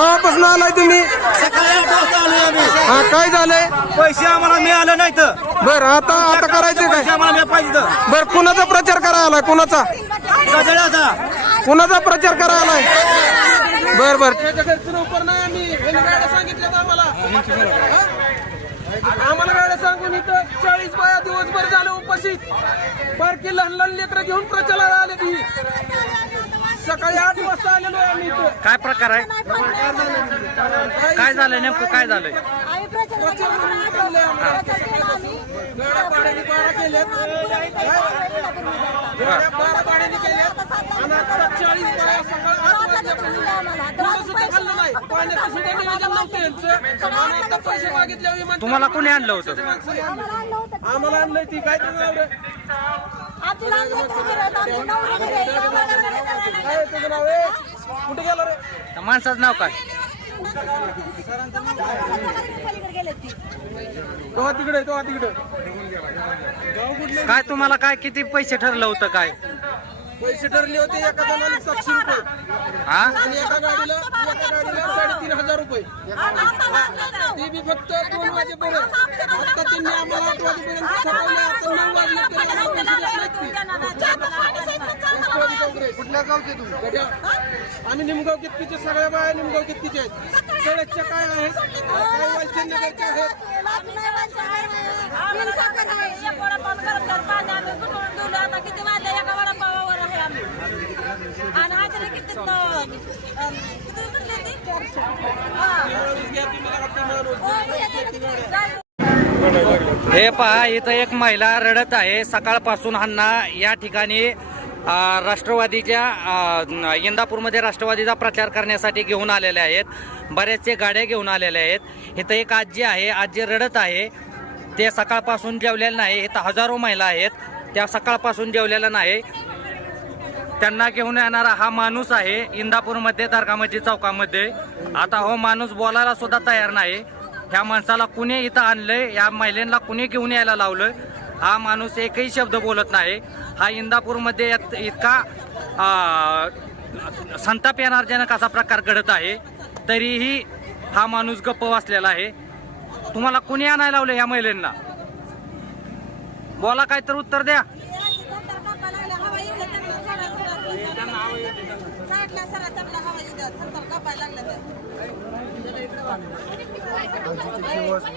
आलाय तुम्ही? आठ वाजता आलोय आम्ही. हा काय झालंय? पैसे आम्हाला मिळाले नाहीत. बर आता आता करायचं पैसे काय आम्हाला पाहिजे बर कुणाचा प्रचार करायला आलाय? कुणाचा? गजळ्याचा कुणाचा प्रचार करायला आलाय? बर बर. आम्हाला गाड्या सांगून इथं चाळीस बाया दिवसभर झाले उपाशीत बारकी लहान लहान लेकरं घेऊन प्रचाराला आले ती सकाळी आठ वाजता आलेलो आहे आम्ही इथं. काय प्रकार आहे? काय झालंय? नेमकं काय झालंय? गाड्या भाड्याने बारा केल्यात गाड्या बारा भाड्याने केल्यात आणि आता चाळीस बाया सकाळ आठ वाजल्यापासून थोडं सुद्धा खाल्लं नाही पाण्याचं सुद्धा नियोजन नव्हतं यांचं आणि आता पैसे विमान तुम्हाला कोणी आणलं होतं. आम्हाला आणलंय ती. काय तुझं नाव रे? काय तुझं नाव आहे कुठे गेला रे? त्या माणसाचं नाव काय? तो तिकडे तो तिकडे. काय तुम्हाला काय किती पैसे ठरलं होतं काय? पैसे ठरले होते एका जणाला सातशे रुपये. हा? आणि एका गाडीला एका गाडीला साडेतीन हजार रुपये. ते बी फक्त दोन वाजेपर्यंत. आता त्यांनी आम्हाला आठ वाजेपर्यंत थकवले आता नऊ वाजले तरी आम्हाला पैसे देत नाहीत ते. कुठल्या गावचे तुम्ही? गड्या. आम्ही निमगाव कितकीचे? सगळ्या बाया निमगाव कितकीचे आहेत? सडकच्या काय आहेत? काय वालचंदनगरच्या आहेत? हे पहा इथं एक महिला रडत आहे. सकाळपासून ह्यांना या ठिकाणी राष्ट्रवादीच्या इंदापूरमध्ये राष्ट्रवादीचा प्रचार करण्यासाठी घेऊन आलेले आहेत. बऱ्याचशे गाड्या घेऊन आलेल्या आहेत. इथं एक आजी आहे आजी रडत आहे. ते सकाळपासून जेवलेलं नाही. इथं हजारो महिला आहेत. त्या सकाळपासून जेवलेल्या नाही. त्यांना घेऊन येणारा हा माणूस आहे इंदापूरमध्ये दर्गामजी चौकामध्ये. आता हो माणूस बोलायला सुद्धा तयार नाही. ह्या माणसाला कुणी इथं आणलंय? या महिलांना कुणी घेऊन यायला लावलं हा माणूस एकही शब्द बोलत नाही. हा इंदापूरमध्ये इतका संताप येणारजनक असा प्रकार घडत आहे. तरीही हा माणूस गप्प वाचलेला आहे. तुम्हाला कुणी आणाय लावलं या महिलांना? बोला काय तर उत्तर द्या.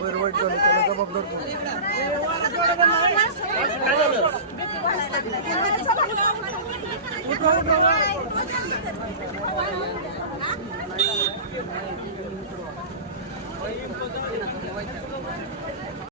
बरवाईट झाली त्याला जबाबदार कोण